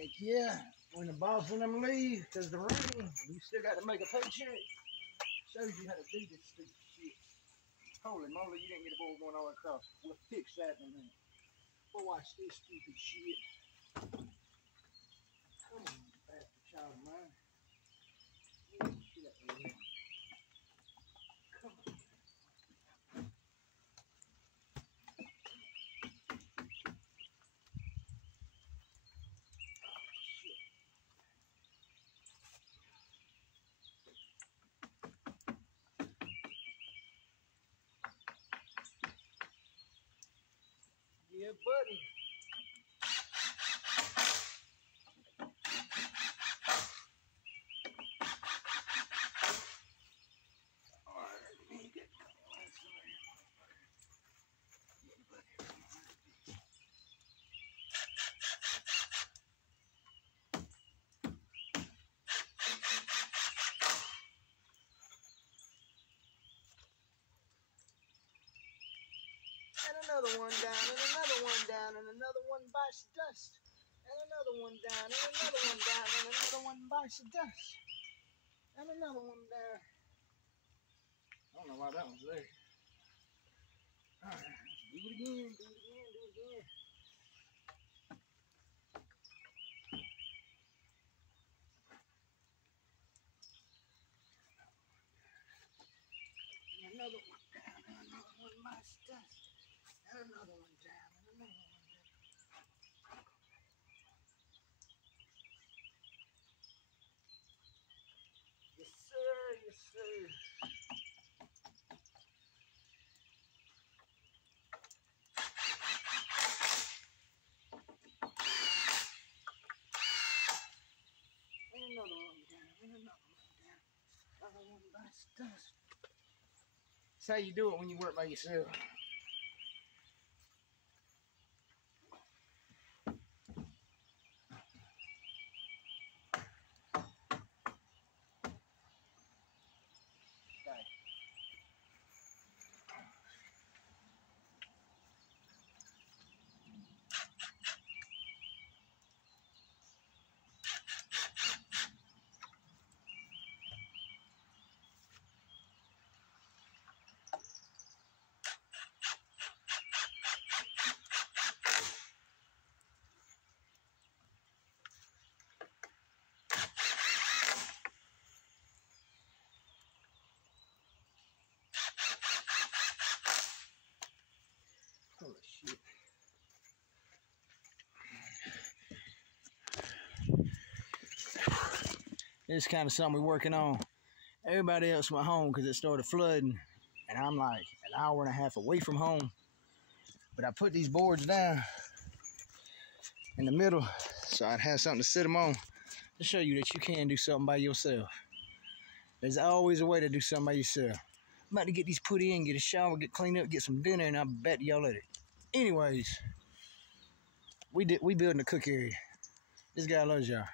Heck yeah, when the boss and them leave because the rain, you still got to make a paycheck. Shows you how to do this stupid shit. Holy moly, you didn't get a board going all across. We'll fix that in a minute. We'll watch this stupid shit. Come on, bastard child of mine. Get this shit up there. Come on. Yeah, buddy. Alright, let me get going. And another one down, and another one down, and another one bites the dust. And another one down, and another one down, and another one bites the dust. And another one down. I don't know why that one's there. Alright, do it again, do it again, do it again. And another one down, and another one bites the dust. And another one down, and another one down. Yes, sir, yes, sir. And another one down, and another one down. Another one bites the dust. That's how you do it when you work by yourself. Okay. Holy shit. This is kind of something we're working on. Everybody else went home because it started flooding. And I'm like an hour and a half away from home. But I put these boards down in the middle so I'd have something to sit them on to show you that you can do something by yourself. There's always a way to do something by yourself. I'm about to get these put in, get a shower, get cleaned up, get some dinner, and I'll bet y'all at it. Anyways, we building a cook area. This guy loves y'all.